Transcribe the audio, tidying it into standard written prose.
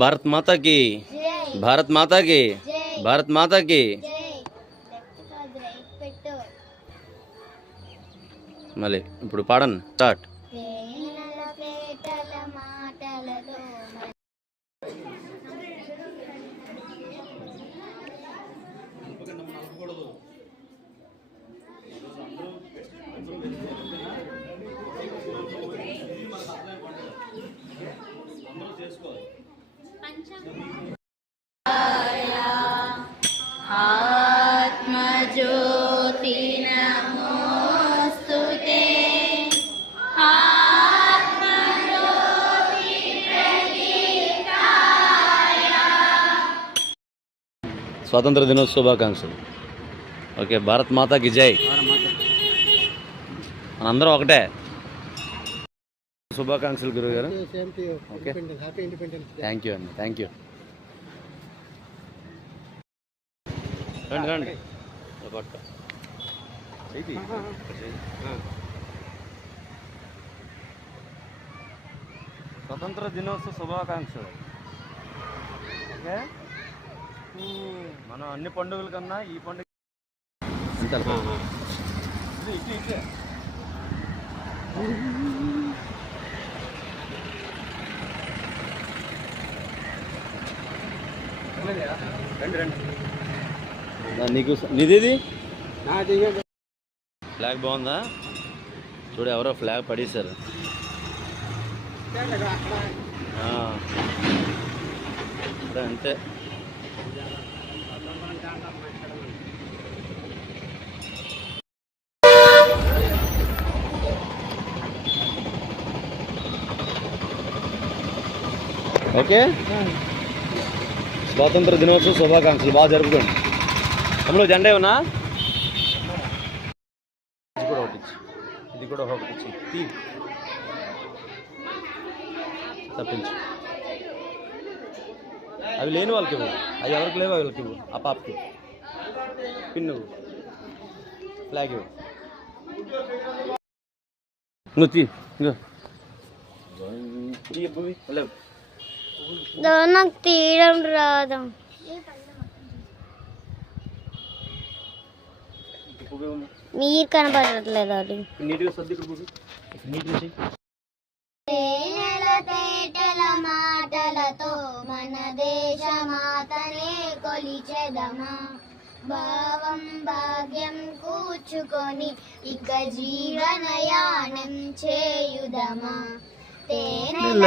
భారత్ మాతా కి, భారత్ మాతా కి, భారత్ మాతా కి. మళ్ళీ ఇప్పుడు పాడండి, స్టార్ట్. ఆత్మజ్యోతి నమోస్తుతే, ఆత్మజ్యోతి ప్రదీప్తాయ. స్వాతంత్ర దినోత్సవ శుభాకాంక్షలు. ఓకే, భారత్ మాతాకి జై. మనందరం ఒకటే. శుభాకాంక్షలు గురువు గారు. ఓకే, థ్యాంక్ యూ అండి, థ్యాంక్ యూ. రండి రండి. స్వతంత్ర దినోత్సవ శుభాకాంక్షలు. ఓకే, మనం అన్ని పండుగల కన్నా ఈ పండుగ రండి రండి. నీకు నీది ఫ్లాగ్ బాగుందా? చూడు, ఎవరో ఫ్లాగ్ పడేశారు. అంతే. ఓకే, స్వాతంత్ర దినోత్సవ శుభాకాంక్షలు. బాగా జరుపుకోండి. తమ్ముడు జెండా ఏమన్నా? ఇది కూడా ఒకటి, ఇది కూడా ఒకటి తప్పించు. అవి లేని వాళ్ళకి ఇవ్వు, అవి ఎవరికి లేవు వాళ్ళకి ఇవ్వు. ఆ పాపకి పిన్ను ఫ్లాగ్ ఇవ్వు. నువ్వు నాకు తీయడం రాదు. మీరు కనపడట్లేదు. అది తేటల మాటలతో మన దేశ మాతనే కొలిచెదమా, భావం భాగ్యం కూర్చుకొని ఇక జీవనయానం చేయుదమా. తేనెల